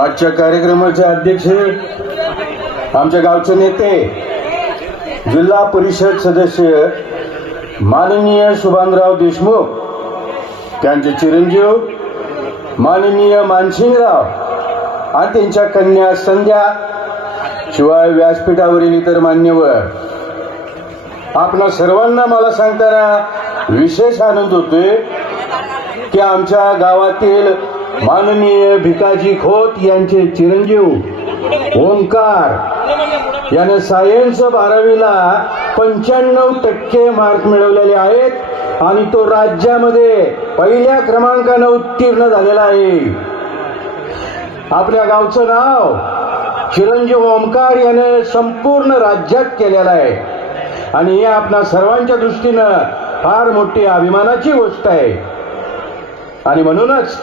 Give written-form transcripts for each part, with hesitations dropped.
आजच्या कार्यक्रमाचे अध्यक्ष आमच्या गावचे नेते जिल्हा परिषद सदस्य माननीय सुभानराव देशमुख, त्यांचे चिरंजीव माननीय मानसिंगराव आणि त्यांच्या कन्या संध्या, शिवाय व्यासपीठावरील इतर मान्यवर, आपणा सर्वांना मला सांगताना विशेष आनंद होतोय की आमच्या गावातील माननीय भिकाजी खोत यांचे चिरंजीव ओंकार याने सायन्स 12वीला 95% मार्क मिळवलेले आहेत आणि तो राज्यामध्ये पहिल्या क्रमांकाने उत्तीर्ण झालेला आहे. आपल्या गावचं नाव चिरंजीव ओंकार याने संपूर्ण राज्यात केलेलं आहे आणि ही आपल्या सर्वांच्या दृष्टीनं फार मोठी अभिमानाची गोष्ट आहे. आणि म्हणूनच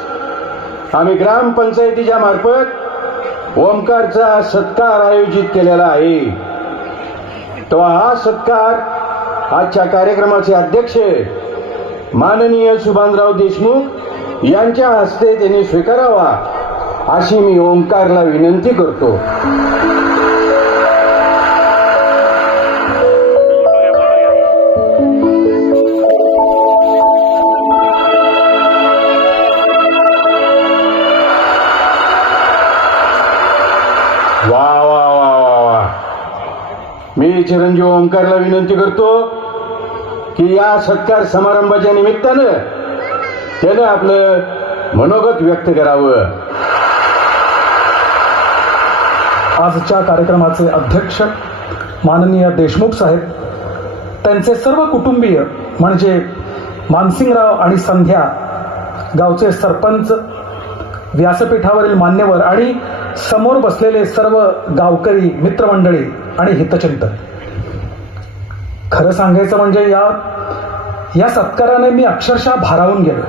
आम्ही ग्रामपंचायतीच्या मार्फत ओंकारचा सत्कार आयोजित केलेला आहे. तो हा सत्कार आजच्या कार्यक्रमाचे अध्यक्ष माननीय सुभानराव देशमुख यांच्या हस्ते त्यांनी स्वीकारावा अशी मी ओंकारला विनंती करतो. वा वा वा वा वा. मी चिरंजीव ओंकारला विनंती करतो की या सत्कार समारंभाच्या निमित्तानं त्यानं आपलं मनोगत व्यक्त करावं. आजच्या कार्यक्रमाचे अध्यक्ष माननीय देशमुख साहेब, त्यांचे सर्व कुटुंबीय म्हणजे मानसिंगराव आणि संध्या, गावचे सरपंच, व्यासपीठावरील मान्यवर आणि समोर बसलेले सर्व गावकरी, मित्रमंडळी आणि हितचिंतक. खरं सांगायचं म्हणजे या सत्काराने मी अक्षरशः भारावून गेलो.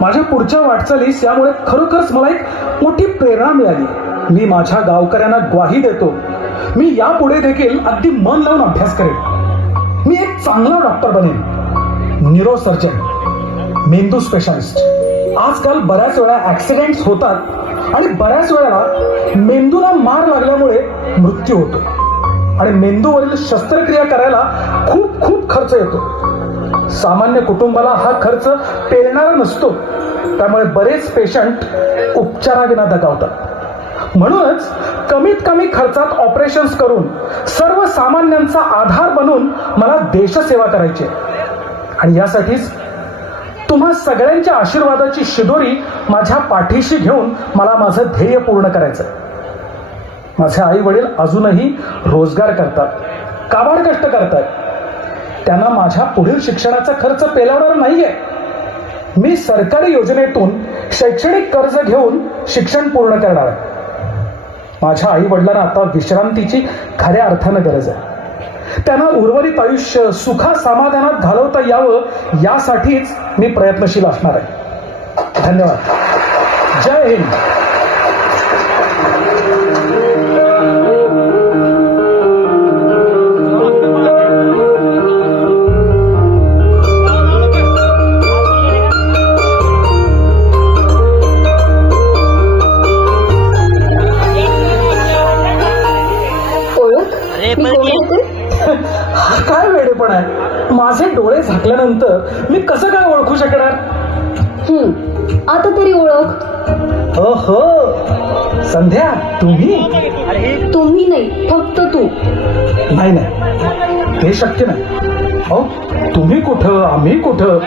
माझ्या पुढच्या वाटचालीस यामुळे खरोखरच मला एक मोठी प्रेरणा मिळाली. मी माझ्या गावकऱ्यांना ग्वाही देतो, मी यापुढे देखील अगदी मन लावून अभ्यास करेन. मी एक चांगला डॉक्टर बनेन, न्यूरोसर्जन, मेंदू स्पेशालिस्ट. आजकाल बऱ्याच वेळा ऍक्सिडेंट्स होतात आणि बऱ्याच वेळा मेंदूला मार लागल्यामुळे मृत्यू होतो आणि मेंदूवरील शस्त्रक्रिया करायला खूप खूप खर्च येतो. सामान्य कुटुंबाला हा खर्च पेलणारा नसतो, त्यामुळे बरेच पेशंट उपचाराविना दगावतात. म्हणूनच कमीत कमी खर्चात ऑपरेशन्स करून सर्वसामान्यांचा आधार बनून मला देशसेवा करायची आणि यासाठीच तुम्हा सगळ्यांच्या आशीर्वादाची शिदोरी माझ्या पाठीशी घेऊन मला माझं ध्येय पूर्ण करायचं. माझे आई वडील अजूनही रोजगार करतात, काबाड कष्ट करतात. त्यांना माझ्या पुढील शिक्षणाचा खर्च पेलवणार नाहीये. मी सरकारी योजनेतून शैक्षणिक कर्ज घेऊन शिक्षण पूर्ण करणार आहे. माझ्या आई वडिलांना आता विश्रांतीची खऱ्या अर्थानं गरज आहे. त्यांना उर्वरित आयुष्य सुखा समाधानात घालवता यावं यासाठीच मी प्रयत्नशील असणार आहे. धन्यवाद. जय हिंद. हा काय वेडेपण आहे. माझे डोळे झाकल्यानंतर मी कसं काय ओळखू शकणार. आता तरी ओळख. ओहो संध्या, तुम्ही नाही, फक्त तू. नाही, हे शक्य नाही. अहो, तुम्ही कुठं, आम्ही कुठं.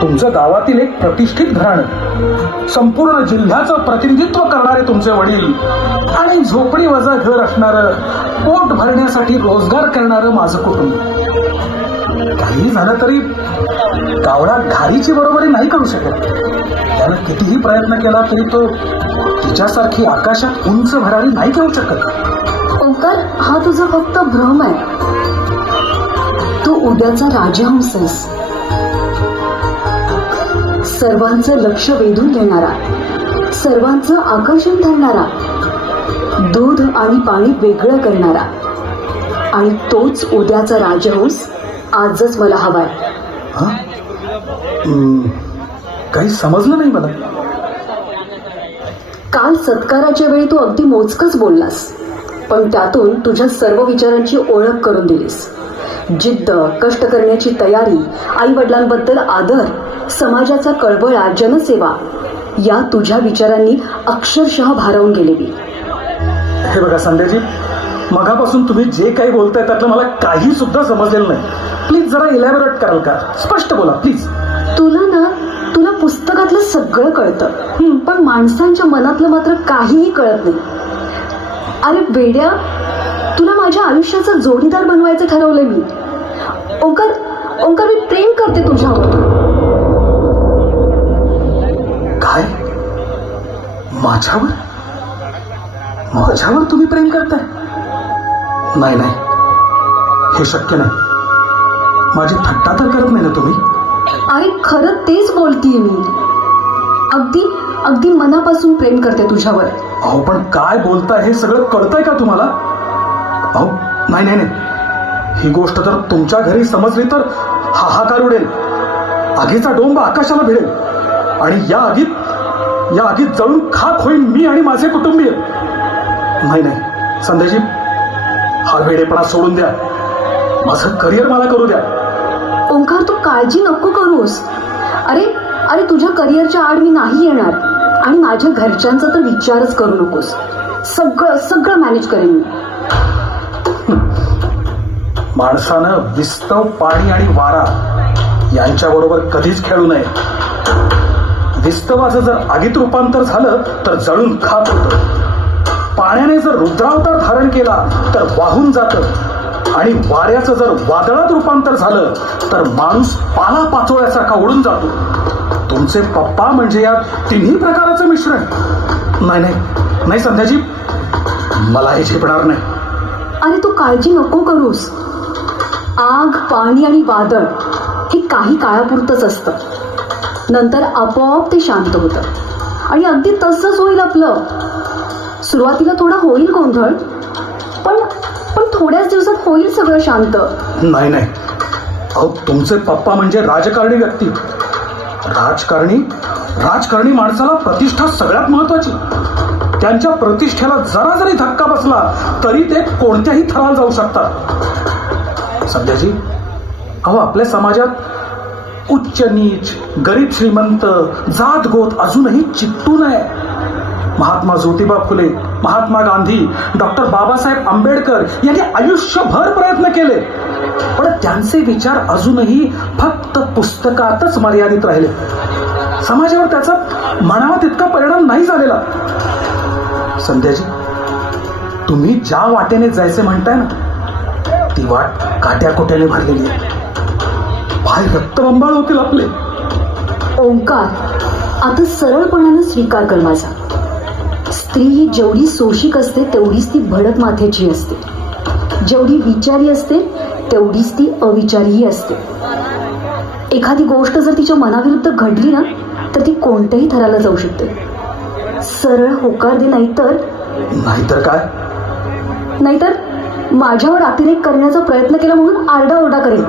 तुमचं गावातील एक प्रतिष्ठित घराणं, संपूर्ण जिल्ह्याचं प्रतिनिधित्व करणारे तुमचे वडील आणि झोपडी वजा घर असणारं, पोट भरण्यासाठी रोजगार करणारं माझं कुटुंब. काही झालं तरी गावडा घारीची बरोबरी नाही करू शकत. त्यानं कितीही प्रयत्न केला तरी तो तिच्यासारखी आकाशात उंच भरारी नाही घेऊ शकत. ओंकार, हा तुझा फक्त भ्रम आहे. तू उद्याचा राजहंस आहेस. सर्वांचं लक्ष वेधून घेणारा, सर्वांचं आकर्षण ठरणारा, दूध आणि पाणी वेगळं करणारा, आणि तोच उद्याचा राजहंस आजच मला हवाय. काही समजलं नाही मला. काल सत्काराच्या वेळी तू अगदी मोजकच बोललास, पण त्यातून तुझ्या सर्व विचारांची ओळख करून दिलीस. जिद्द, कष्ट करण्याची तयारी, आई वडिलांबद्दल आदर, समाजाचा कळवळा, जनसेवा या तुझ्या विचारांनी अक्षरशः भारावून गेले मी. हे बघा संध्याजी, मगापासून तुम्ही जे काही बोलताय त्यातलं मला काही सुद्धा समजलेलं नाही. प्लीज जरा इलॅबोरेट कराल का? स्पष्ट बोला प्लीज. तुला पुस्तकातलं सगळं कळतं, पण माणसांच्या मनातलं मात्र काहीही कळत नाही. अरे वेड्या, तुला माझ्या आयुष्याचा जोडीदार बनवायचं ठरवलंय मी. ओंकार, मी प्रेम करते तुझ्यावर. काय? माझ्यावर तुम्ही प्रेम करताय? नाही, हे शक्य नाही. माझी थट्टा तर करत नाही ना तुम्ही? अरे खरं तेच बोलतीये मी. अगदी मनापासून प्रेम करते तुझ्यावर. अहो पण काय बोलताय हे सगळं कळतंय का तुम्हाला? अहो नाही, ही गोष्ट जर तुमच्या घरी समजली तर हाहाकार उडेल. आगीचा डोंब आकाशाला भिडेल आणि या आगीत जळून खाक होईल मी आणि माझे कुटुंबीय. नाही संध्याजी, हा वेडेपणा सोडून द्या. माझं करिअर मला करू द्या. ओंकार, तू काळजी नको करूस. अरे तुझ्या करिअरच्या आड मी नाही येणार आणि माझ्या घरच्यांचा तर विचारच करू नकोस. सगळं मॅनेज करेन मी. माणसानं विस्तव, पाणी आणि वारा यांच्याबरोबर कधीच खेळू नये. विस्तवाचं जर आगीत रूपांतर झालं तर जळून खाक होतं. पाण्याने जर रुद्रावतार धारण केला तर वाहून जातं आणि वाऱ्याचं जर वादळात रूपांतर झालं तर माणूस पाला पाचोळ्यासारखा उडून जातो. तुमचे पप्पा म्हणजे या तिन्ही प्रकाराचं मिश्रण. नाही संध्याजी, मला हे झेपणार नाही. अरे तू काळजी नको करूस. आग, पाणी आणि वादळ हे काही काळापुरतंच असतं. नंतर आपोआप ते शांत होतं आणि अगदी तसंच होईल आपलं. सुरुवातीला थोडा होईल गोंधळ, पण थोड्याच दिवसात होईल सगळं शांत. नाही अहो, तुमचे पप्पा म्हणजे राजकारणी व्यक्ती. राजकारणी माणसाला प्रतिष्ठा सगळ्यात महत्वाची. त्यांच्या प्रतिष्ठेला जरा जरी धक्का बसला तरी ते कोणत्याही थराला जाऊ शकतात. संध्याजी, अहो आपल्या समाजात उच्च नीच, गरीब श्रीमंत, जात गोत अजूनही चिकटून आहे. महात्मा ज्योतिबा फुले, महात्मा गांधी, डॉक्टर बाबासाहेब आंबेडकर यांनी आयुष्यभर प्रयत्न केले, पण त्यांचे विचार अजूनही फक्त पुस्तकातच मर्यादित राहिले. समाजावर त्याचा म्हणावा तितका परिणाम नाही झालेला. संध्याजी, तुम्ही ज्या वाटेने जायचे म्हणताय ना, ती वाट काट्याकोट्याने भरलेली आहे. पाय रक्तबंबाळ होतील आपले. ओंकार, आता सरळपणानं स्वीकार कर माझा. स्त्री ही जेवढी सोशिक असते तेवढीच ती भडक माथ्याची असते. जेवढी विचारी असते तेवढीच ती अविचारीही असते. एखादी गोष्ट जर तिच्या मनाविरुद्ध घडली ना तर ती कोणत्याही थराला जाऊ शकते. सरळ होकार दे, नाहीतर काय? नाहीतर माझ्यावर अतिरेक करण्याचा प्रयत्न केला म्हणून आरडाओरडा करेल.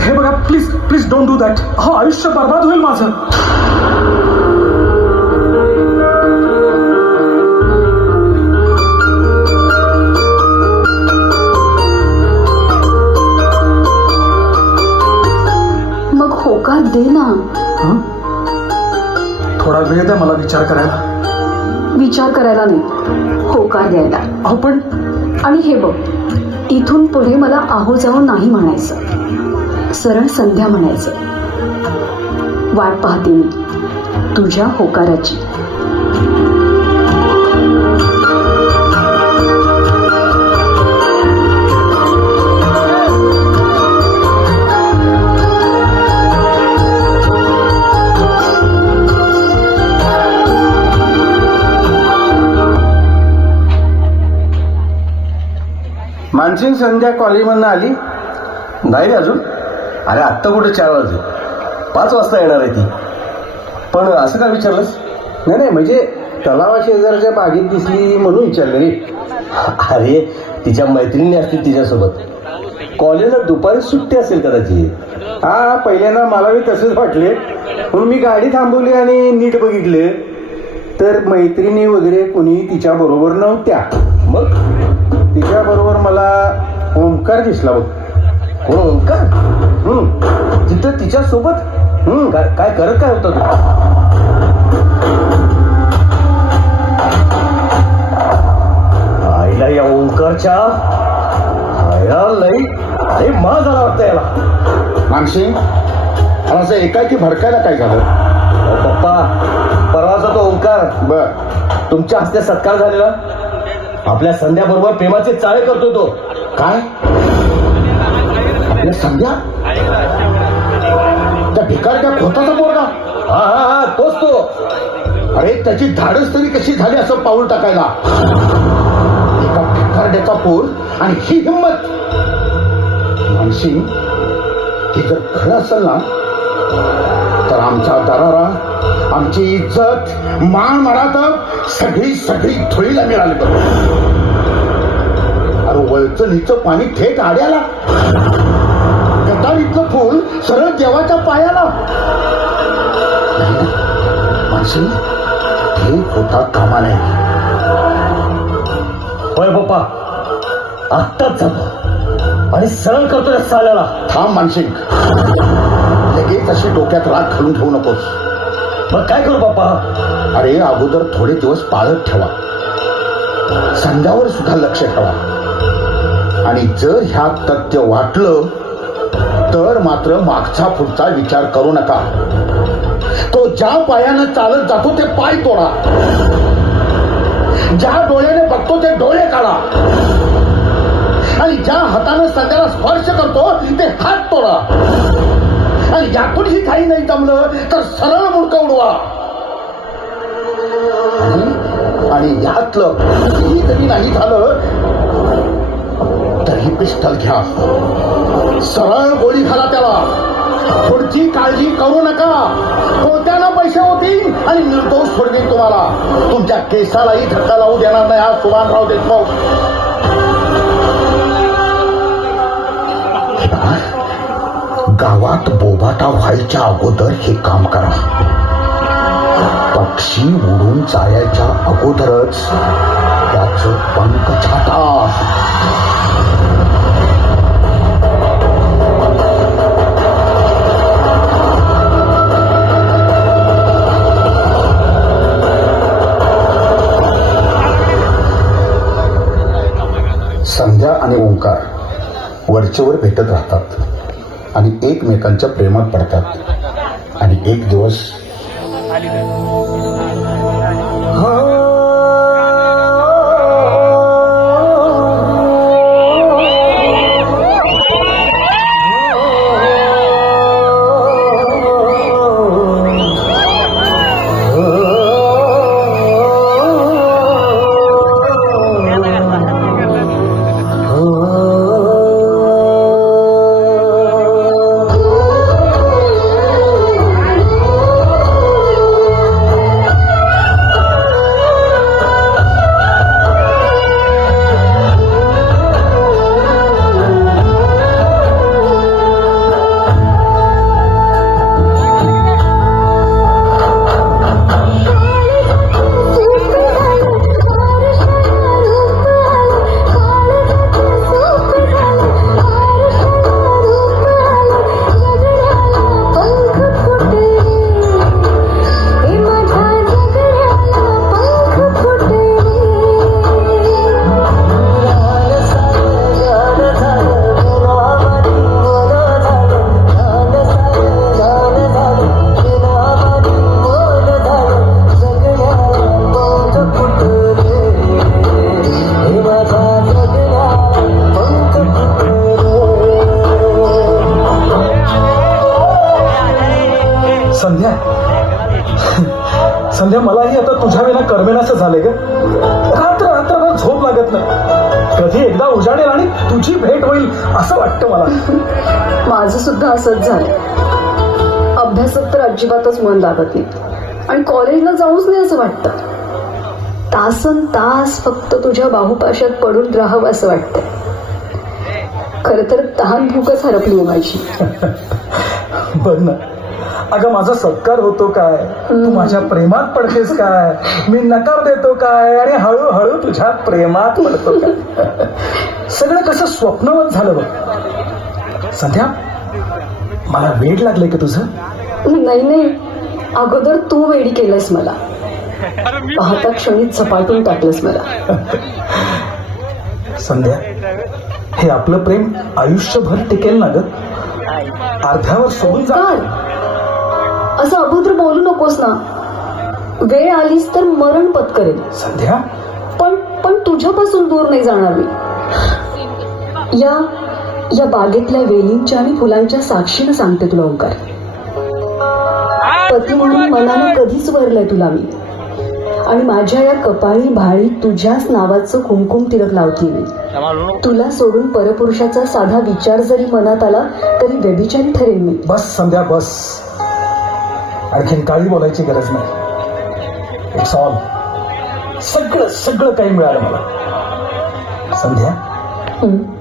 हे बघा, प्लीज डोंट डू दॅट. हो, आयुष्य बर्बाद होईल माझं. मग होकार दे ना. थोडा वेळ द्या मला विचार करायला. विचार करायला नाही, होकार द्यायला. अहो पण. आणि हे बघ, इथून पुढे मला आहो जाओ नाही म्हणायचं, सरळ संध्या म्हणायचं. वाट पाहते मी तुझ्या होकाराची. मानसिंग संध्या कॉलेजमधनं आली नाही अजून. अरे आत्ता कुठे 4 वाजले, 5 वाजता येणार आहे ती. पण असं काय विचारलंस? नाही म्हणजे तलावा शेजारच्या बागेत दिसली म्हणून विचारलं रे. अरे तिच्या मैत्रिणी असतील तिच्यासोबत. कॉलेजला दुपारी सुट्टी असेल कदाचित. हा, पहिल्यांदा मला बी तसेच वाटले, म्हणून मी गाडी थांबवली आणि नीट बघितले तर मैत्रिणी वगैरे कुणी तिच्या बरोबर नव्हत्या. मग तिच्या बरोबर मला ओंकार दिसला बघ. कोण ओंकार? तिथं तिच्या सोबत काय करत काय होता तू? आईला या ओंकारच्या आईला लई मार झाला वाटतं याला. मानसिंग, असं एकाकी भडकायला काय झालं? पप्पा, परवाचा तो ओंकार बर, तुमच्या हस्ते सत्कार झालेला आपल्या संध्याबरोबर प्रेमाचे चाळे करतो तो. काय आपल्या संध्या? त्या भिकारच्या खोताचा पोरगा? हा तोच तो. अरे त्याची धाडस तरी कशी झाली असं पाऊल टाकायला? एका भिकारड्याचा पोर आणि ही हिंमत. मानसिंग, हे जर खरं असेल ना तर आमचा दरारा, आमची इज्जत, मान मराठा सगळी धुळीला मिळाली बरोबर. अरे वळचं नीचं पाणी थेट आड्याला, गटारीतलं फूल सरळ देवाच्या पायाला. मानसिंग, हे होता कामा नाही. होय पप्पा, आत्ताच जातो आणि सरळ करतो त्या साल्याला. थांब मानसिंग, लगेच अशी डोक्यात राग घालून ठेवू नकोस. मग काय करू पप्पा? अरे अगोदर थोडे दिवस पाळत ठेवा, संध्यावर सुद्धा लक्ष ठेवा. आणि जर ह्यात तथ्य वाटलं तर मात्र मागचा पुढचा विचार करू नका. तो ज्या पायानं चालत जातो ते पाय तोडा, ज्या डोळ्याने बघतो ते डोळे काढा, आणि ज्या हातानं संध्याला स्पर्श करतो ते हात तोडा. आणि यातूनही काही नाही जमलं तर सरळ मुंडकं उडवा. आणि यातलं कितीही जरी नाही झालं तरी पिस्टल घ्या, सरळ गोळी घाला त्याला. पुढची काळजी करू नका. कोणत्यानं पैसे होतील आणि निर्दोष सोडवीन तुम्हाला. तुमच्या केसालाही धक्का लावू देणार नाही हा सुभानराव देशमुख. गावात बोबाटा व्हायच्या अगोदर हे काम करा. पक्षी उडून जायच्या अगोदरच त्याचं पंख छाटा. संध्या आणि ओंकार वरचेवर भेटत राहतात आणि एकमेकांच्या प्रेमात पडतात. आणि एक दिवस संध्या, मलाही आता तुझ्या विना करमेनासं झालंय ग. रात्रभर झोप लागत नाही. कधी एकदा उजाडेल आणि तुझी भेट होईल असं वाटतं मला. माझं सुद्धा असंच झालं. अभ्यासात तर अजिबातच मन लागत नाही आणि कॉलेजला जाऊच नाही असं वाटतं. तासन तास फक्त तुझ्या बाहुपाशात पडून राहावं असं वाटतंय. खरं तर तहान भूकच हरपली माझी. बघ ना, अगं माझा सत्कार होतो काय, तू माझ्या प्रेमात पडतेस काय, मी नकार देतो काय आणि हळूहळू तुझ्या प्रेमात पडतो काय. सगळं कसं स्वप्नवत झालं बघ. संध्या, मला वेड लागलंय का तुझं? नाही नाही, अगोदर तू वेडी केलंस मला, पाहता क्षणीच झपाटून टाकलंस मला. संध्या, हे आपलं प्रेम आयुष्यभर टिकेल ना ग? अर्ध्यावर सोडून जा. ओंकार, असं अभद्र बोलू नकोस ना. वेळ आलीस तर मरण पत्करेल. संध्या, पण तुझ्यापासून दूर नाही जाणार मी. या बागेतल्या वेलींच्या आणि फुलांच्या साक्षीनं सांगते तुला ओंकार, पती म्हणून मनानं कधीच वरलंय तुला मी, आणि माझ्या या कपाळी भाळी तुझ्याच नावाचं कुमकुम तिलक लावते मी. तुला सोडून परपुरुषाचा साधा विचार जरी मनात आला तरी व्यभिचारी ठरेल मी. बस संध्या बस, आणखीन काही बोलायची गरज नाही. It's all. सगळं काही मिळालं मला. संध्या,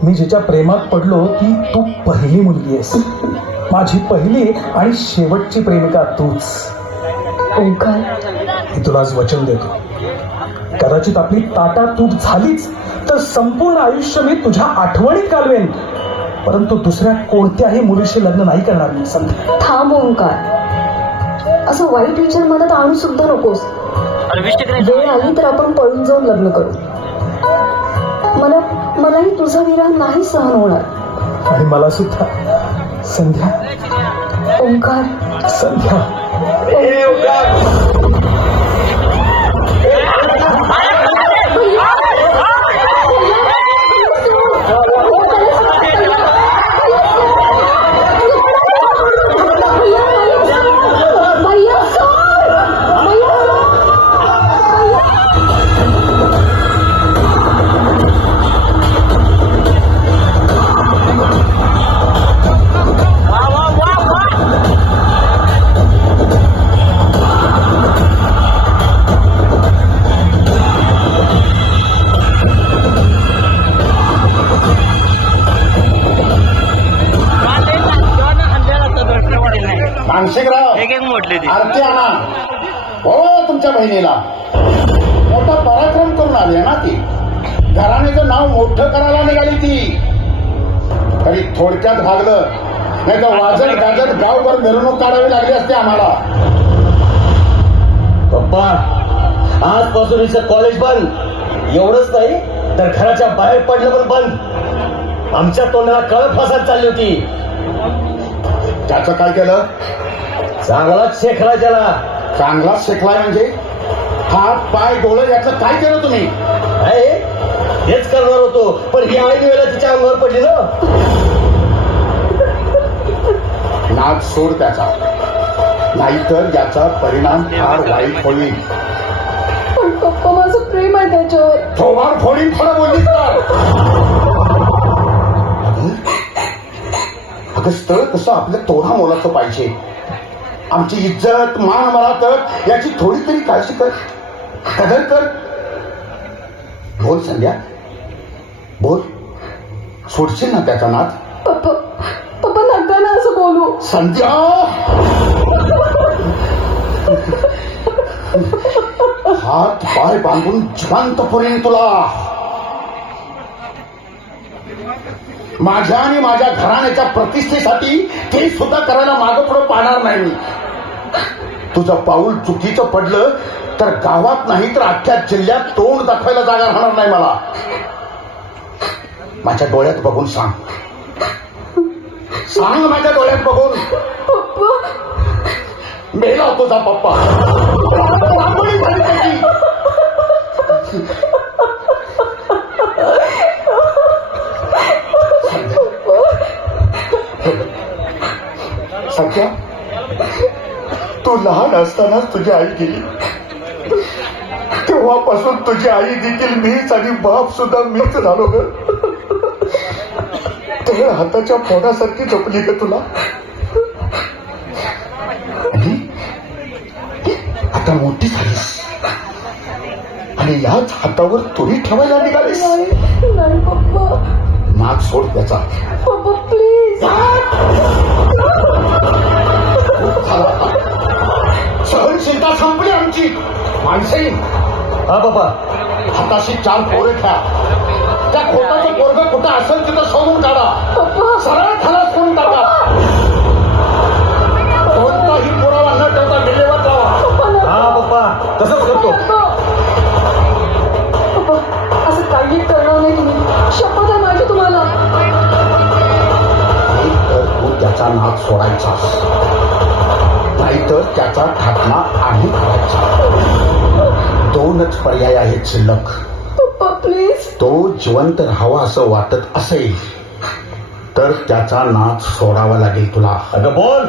मी जिच्या प्रेमात पडलो ती तू पहिली मुलगी आहेस. माझी पहिली आणि शेवटची प्रेमिका तूच. ओंकार, मी तुला आज वचन देतो, कदाचित आपली ताटातूट झालीच तर संपूर्ण आयुष्य मी तुझ्या आठवणीत घालवेन, परंतु दुसऱ्या कोणत्याही मुलीशी लग्न नाही करणार मी. संध्या, थांब ओंकार, असं वाईट विचार मनात आणू सुद्धा नकोस. वेळ आली तर आपण पळून जाऊन लग्न करू. मलाही तुझा विरह नाही सहन होणार. आणि मला सुद्धा. संध्या, ओंकार, संध्या. मानसिकराव, आरती आणा. हो, तुमच्या बहिणीला मोठा पराक्रम करून आली ना ती. घराण्याचं नाव मोठं करायला निघाली ती. तरी थोडक्यात भागलं, नाही तर वाजत गाजत गावभर मिरवणूक काढावी लागली असते आम्हाला. पप्पा, आजपासून हिचं कॉलेज बंद. एवढंच नाही तर घराच्या बाहेर पडलं पण बंद. आमच्या तोंडाला कळ फसाद चालली होती. त्याचं काय केलं? चांगलाच शेखला त्याला. चांगलाच शिकलाय म्हणजे? हात पाय डोळे याचं काय केलं तुम्ही? हेच करणार होतो, पण ही आई वेळेला तिच्या अंगावर पडली ना. नाच सोड त्याचा, नाहीतर याचा परिणाम फार वाईट होईल. पण पप्पा, माझं प्रेम आहे त्याच्यावर. थोबाड फोडीन खरं बोललीस तर. अगं स्थळ कसं आपल्या तोडा मोलाचं पाहिजे. आमची इज्जत मान मला तर याची थोडी तरी काळजी कर, कदर कर. बोल संध्या, बोल. सोडशील ना त्याचा नाच? पप्पा नका ना असं बोलू. संध्या, हात पाय बांधून जिवंत पुरेन तुला. माझ्या आणि माझ्या घराण्याच्या प्रतिष्ठेसाठी ते सुद्धा करायला मागं पुढं पाहणार नाही मी. तुझं पाऊल चुकीचं पडलं तर गावात नाही तर अख्ख्या जिल्ह्यात तोंड दाखवायला जागा राहणार नाही मला. माझ्या डोळ्यात बघून सांग, सांग माझ्या डोळ्यात बघून. मेला तुझा पप्पा. झाली त्याची. सख्या, तू लहान असतानाच तुझी आई गेली. तेव्हापासून तुझी आई देखील मीच आणि बाप सुद्धा मीच झालो ग. तेव्हा हाताच्या पोटासारखी जपली ग तुला. आणि आता मोठी झालीस आणि याच हातावर तुरी ठेवायला निघालीस. नाही पप्पा. नाक सोड त्याचा. पप्पा प्लीज. झाला. माणसे हा बाबा. हाताशी 4 पोरं घ्या. त्या खोटाचं पोरग कुठं असेल तिथं शोधून काढा. सरळ खलास करून टाका. कोणताही पुरावा न ठेवता विल्हेवाट लावा. हा बाप्पा, तसंच करतो. असं काही करणार नाही तुम्ही. शपथ आहे माझी तुम्हाला. तर तू त्याचा नाद सोडायचास, नाहीतर त्याचा खात्मा आम्ही करायचा. 2च पर्याय आहेत शिल्लक. प्लीज. तो जिवंत राहावा असं वाटत असेल तर त्याचा नाद सोडावा लागेल तुला. अगं बोल.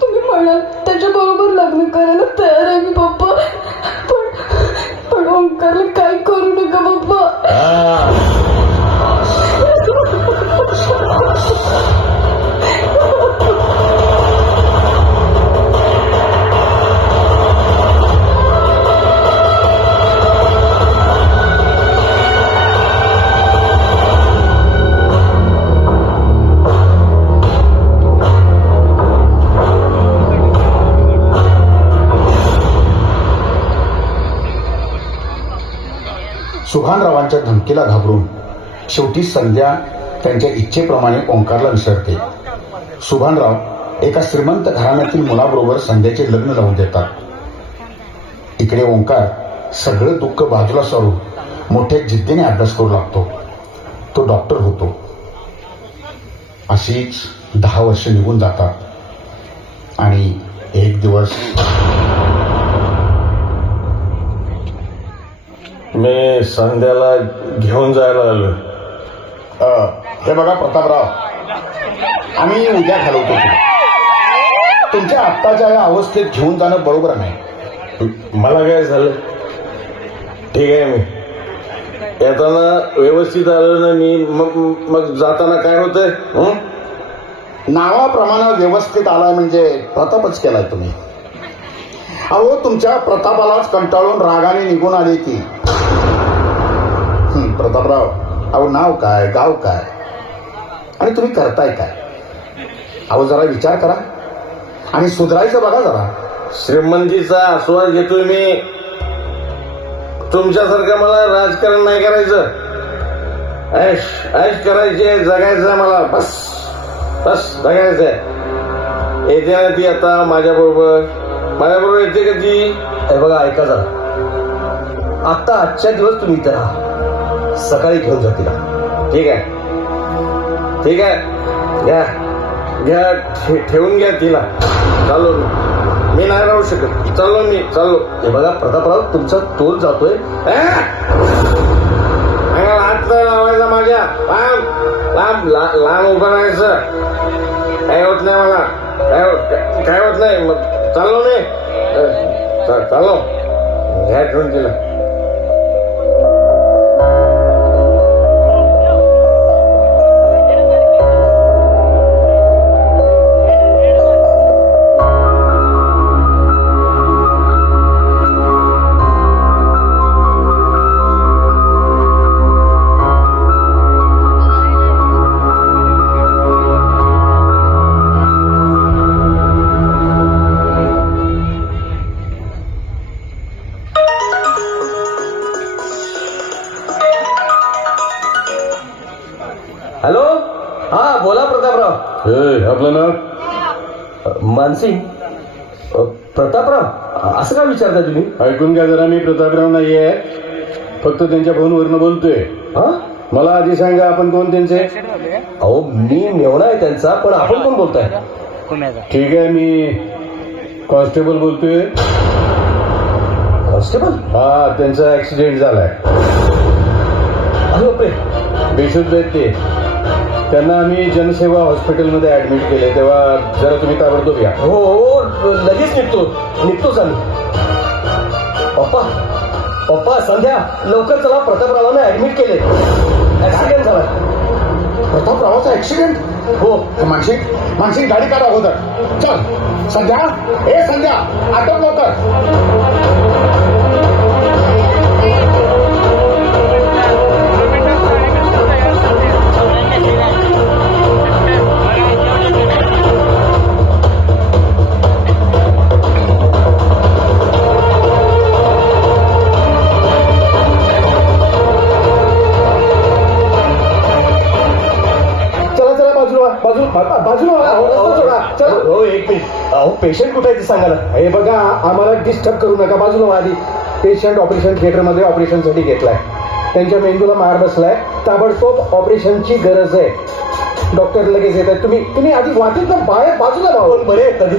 तुम्ही म्हणाल त्याच्या बरोबर लग्न करायला तयार आहे मी पप्पा. पण ओंकारला काही करू नका पप्पा. सुभानरावांच्या धमकीला घाबरून शेवटी संध्या त्यांच्या इच्छेप्रमाणे ओंकारला विसरते. सुभानराव एका श्रीमंत घराण्यातील मुलाबरोबर संध्याचे लग्न लावून देतात. इकडे ओंकार सगळं दुःख बाजूला सारून मोठ्या जिद्दीने अभ्यास करू लागतो. तो डॉक्टर होतो. अशीच 10 वर्ष निघून जातात आणि एक दिवस मी संध्याला घेऊन जायला आलो. हे बघा प्रतापराव, आम्ही उद्या घालवतो. तुमच्या आत्ताच्या या अवस्थेत घेऊन जाणं बरोबर नाही. मला काय झालं? ठीक आहे, मी येताना व्यवस्थित आलो ना मी. मग जाताना काय होतंय? नावाप्रमाणे व्यवस्थित आलाय म्हणजे प्रतापच केलाय तुम्ही. अहो, तुमच्या प्रतापालाच कंटाळून रागाने निघून आले की. प्रतापराव, अहो नाव काय, गाव काय, आणि तुम्ही करताय काय? अहो जरा विचार करा आणि सुधारायचं बघा जरा. श्रीमंतीचा आस्वाद घेतोय मी. तुमच्यासारखं मला राजकारण नाही करायचं. ऐश ऐश करायची, जगायचं मला. बस बस जगायचंय. येते ना ती आता माझ्याबरोबर येते का ती? हे बघा, ऐका जरा. आता आजच्या दिवस तुम्ही इथे राहा. सकाळी घेऊन जा तिला. ठीक आहे, ठीक आहे. घ्या ठेवून घ्या तिला. चाललो मी नाही राहू शकत. चाललो. हे बघा प्रतापराव, तुमचा तोल जातोय. हात नाही लावायचा माझ्या. लांब उभं राहायचं. काय होत नाही मला. काय होत नाही. मग चाललो मी. चाललो. घ्या ठेवून तिला. हॅलो. हा बोला प्रतापराव. आपलं नाव? मानसिंग. प्रतापराव, असं काय विचारताय तुम्ही? ऐकून घ्या जरा. मी प्रतापराव नाहीये, फक्त त्यांच्या फोनवरनं बोलतोय. हा, मला आधी सांगा, आपण कोण त्यांचे? अहो मी मेवणा आहे त्यांचा, पण आपण कोण बोलताय? ठीक आहे, मी कॉन्स्टेबल बोलतोय. कॉन्स्टेबल? हा, त्यांचा ऍक्सिडेंट झालाय. अरे बापरे. बेशुद्ध आहेत ते. त्यांना आम्ही जनसेवा हॉस्पिटलमध्ये ऍडमिट केले. तेव्हा जरा तुम्ही ताबडतोब या. हो, लगेच निघतोच आम्ही. पप्पा संध्या, लवकर चला. प्रतापरावांना ऍडमिट केले. ऍक्सिडेंट झाला. प्रतापरावाचा ऍक्सिडेंट? हो. मानसिंग गाडी काढा अगोदर. चल संध्या. संध्या, आटप लवकर. अहो पेशंट कुठे आहे ते सांगा ना. हे बघा, आम्हाला डिस्टर्ब करू नका, बाजूला व्हा आधी. पेशंट ऑपरेशन थिएटरमध्ये ऑपरेशनसाठी घेतलाय. त्यांच्या मेंदूला मार बसलाय. ताबडतोब ऑपरेशनची गरज आहे. डॉक्टर लगेच येत आहेत. तुम्ही आधी वाटेत ना बाहेर बाजूला व्हा. कोण बरे आहेत कधी?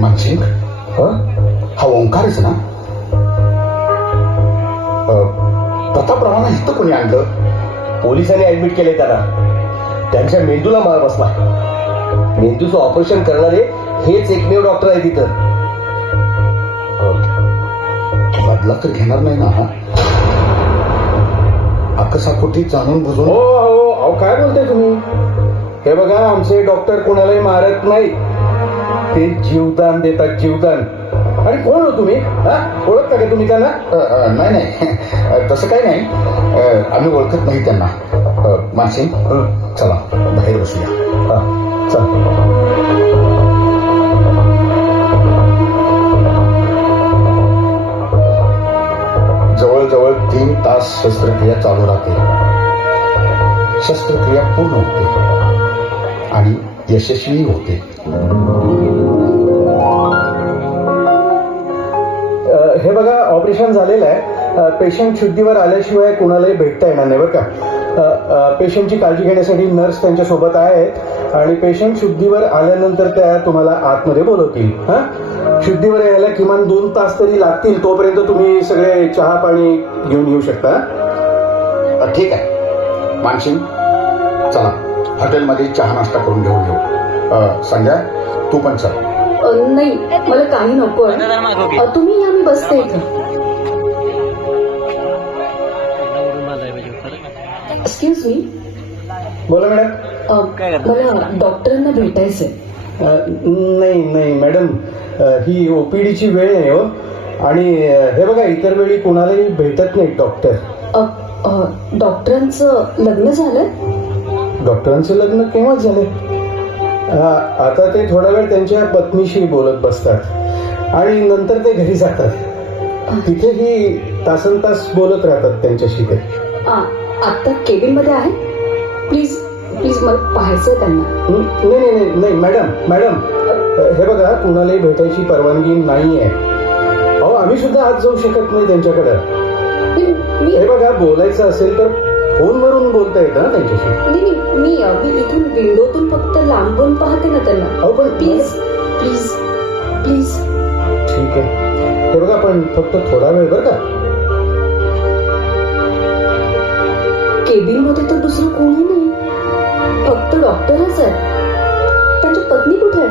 मानसिंग, हा ओंकारच ना? प्रतापरावांना इथं कोणी आणलं? पोलिसांनी ऍडमिट केले त्याला. त्यांच्या मेंदूला मार बसला. मेंदूचं ऑपरेशन करणारे हेच एकमेव डॉक्टर आहे तिथं. बदला तर घेणार नाही ना हा? अकसापोटी जाणून बुजून. हो, काय बोलताय तुम्ही? हे बघा, आमचे डॉक्टर कोणालाही मारत नाही. ते जीवदान देतात, जीवदान. आणि कोण हो तुम्ही? ओळखता का तुम्ही त्यांना? नाही तसं काही नाही. आम्ही ओळखत नाही त्यांना. मानसिंग, चला बाहेर बसूया. चल. जवळजवळ 3 तास शस्त्रक्रिया चालू राहते. शस्त्रक्रिया पूर्ण होते आणि यशस्वी होते. हे बघा, ऑपरेशन झालेलं आहे. पेशंट शुद्धीवर आल्याशिवाय कुणालाही भेटता येणार नाही बरं का. पेशंटची काळजी घेण्यासाठी नर्स त्यांच्या सोबत आहेत आणि पेशंट शुद्धीवर आल्यानंतर त्या तुम्हाला आतमध्ये बोलवतील. शुद्धीवर यायला किमान 2 तास तरी लागतील. तोपर्यंत तुम्ही सगळे चहा पाणी घेऊन येऊ शकता. ठीक आहे मानसिंग, चला हॉटेलमध्ये चहा नाश्ता करून घेऊन येऊ. संध्या, तू पण चल. नाही, मला काही नको. तुम्ही या, मी बसते इथं. Excuse me. बोला मॅडम. मला डॉक्टरांना भेटायचंय. नाही मॅडम, ही ओपीडीची वेळ आहे हो. आणि हे बघा, इतर वेळी कोणालाही भेटत नाही डॉक्टर. डॉक्टरांचं लग्न झालंय? डॉक्टरांचं लग्न केव्हाच झाले. आता ते थोडा वेळ त्यांच्या पत्नीशी बोलत बसतात आणि नंतर ते घरी जातात. तिथेही तासन तास बोलत राहतात त्यांच्याशी. ते आता केबिन मध्ये आहे. प्लीज मला पाहायचंय त्यांना. नाही मॅडम, हे बघा, कुणालाही भेटायची परवानगी नाहीये. अहो, आम्ही सुद्धा आज जाऊ शकत नाही त्यांच्याकडे. हे बघा, बोलायचं असेल तर फोनवरून बोलता येतं ना त्यांच्याशी. नाही, मी इथून विंडोतून फक्त लांबून पाहते ना त्यांना. अहो पण प्लीज. ठीक आहे. हे बघा, पण फक्त थोडा वेळ बरं का. केबिन मध्ये तर दुसरं कोणी नाही, फक्त डॉक्टरच आहे. त्यांची पत्नी कुठे आहे?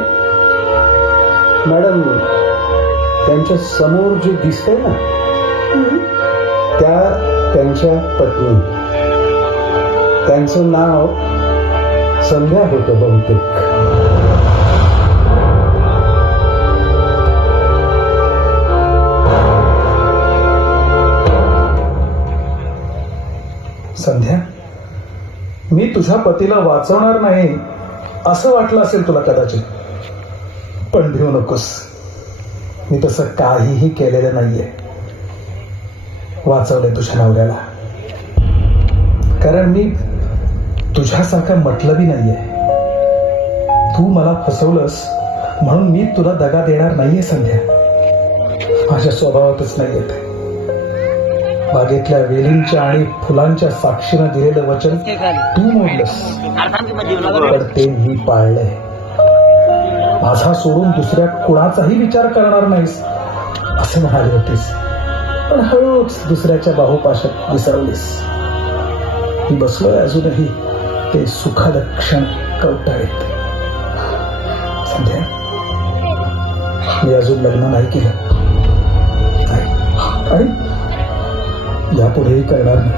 मॅडम, त्यांच्या समोर जे दिसतंय ना, त्या त्यांच्या पत्नी. त्यांचं नाव संध्या होतं बहुतेक. संध्या, मी तुझ्या पतीला वाचवणार नाही असं वाटलं असेल तुला कदाचित, पण भिऊ नकोस. मी तसं काहीही केलेलं नाहीये. वाचवलंय तुझ्या नवऱ्याला. कारण मी तुझ्यासारखा मतलबी नाहीये. तू मला फसवलंस म्हणून मी तुला दगा देणार नाहीये संध्या. माझ्या स्वभावातच नाही येत. बागेतल्या वेलींच्या आणि फुलांच्या साक्षीनं दिलेलं वचन तू मोडलंस, पण ते मी पाळलंय. माझा सोडून दुसऱ्या कुणाचाही विचार करणार नाहीस असे म्हणाले होतीस, पण हळूच दुसऱ्याच्या बाहुपाशात विसरलीस. मी बसलोय अजूनही ते सुखद क्षण कवटाळीत. संध्या, मी अजून लग्न नाही केलं आणि यापुढेही करणार नाही.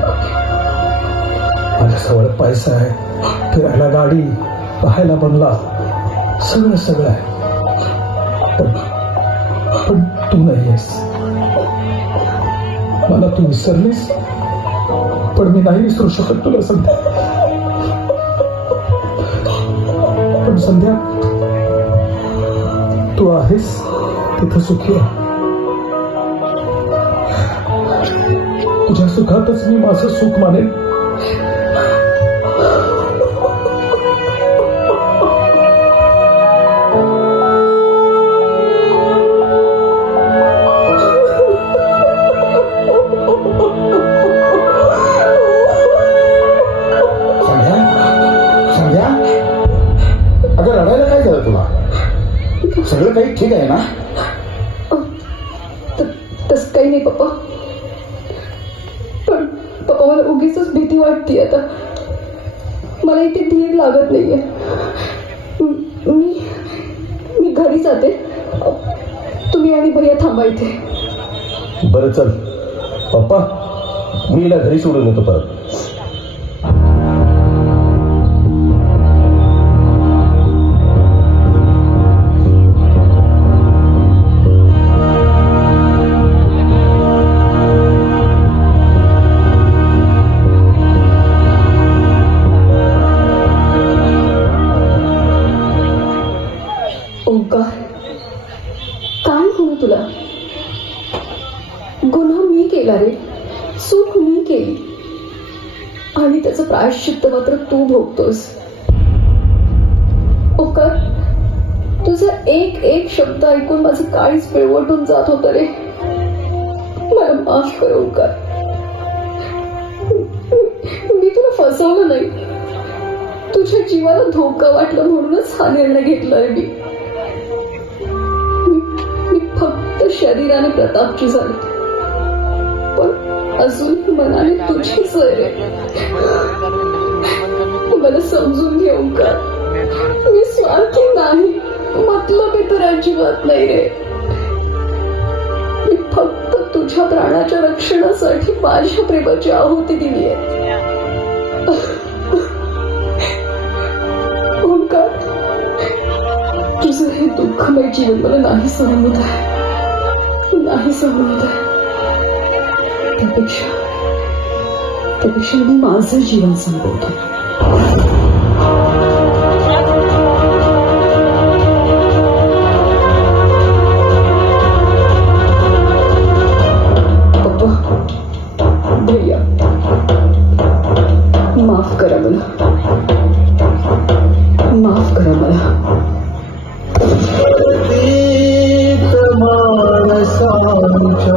माझ्याजवळ पैसा आहे, फिरायला गाडी, पाहायला बंगला, सगळं आहे. पण तू नाहीयेस. मला तू विसरलीस, पण मी नाही विसरू शकत तुला संध्या. पण संध्या, तू आहेस तिथं सुखी आहे. तुझ्या सुखातच मी माझं सुख मानेन. तसं काही नाही पप्पा. पण पप्पा मला उगीच भीती वाटते आता. मला इथे धीर लागत नाहीये. मी घरी जाते. तुम्ही आणि भैया थांबा इथे. बरं चल पप्पा, मी हिला घरी सोडून येतो परत. ओंकार, काय म्हणू तुला? गुन्हा मी केला रे, चूक मी केली, आणि त्याचं प्रायश्चित्त मात्र तू भोगतोस. ओंकार, तुझा एक एक शब्द ऐकून माझं काळीच पिळवटून जात होतं रे. मला माफ कर ओंकार. मी तुला फसवलं नाही. तुझ्या जीवाला धोका वाटला म्हणूनच हा निर्णय घेतलाय मी फक्त शरीराने प्रतापची झाली, पण अजून मनाने तुझीच आहे रे. मला समजून घे ओंकार, मी स्वार्थी नाही, मतलब तर अजिबात नाही रे. मी फक्त तुझ्या प्राणाच्या रक्षणासाठी माझ्या प्रेमाची आहुती दिली आहे. ओंकार, तुझं हे दुःखमय जीवन मला नाही सहन होत आहे, नाही सहन होत आहे. त्यापेक्षा मी माझं जीवन संपवतो. पप्पा, भैया, माफ करा मला, माफ करा मला. मानसांच्या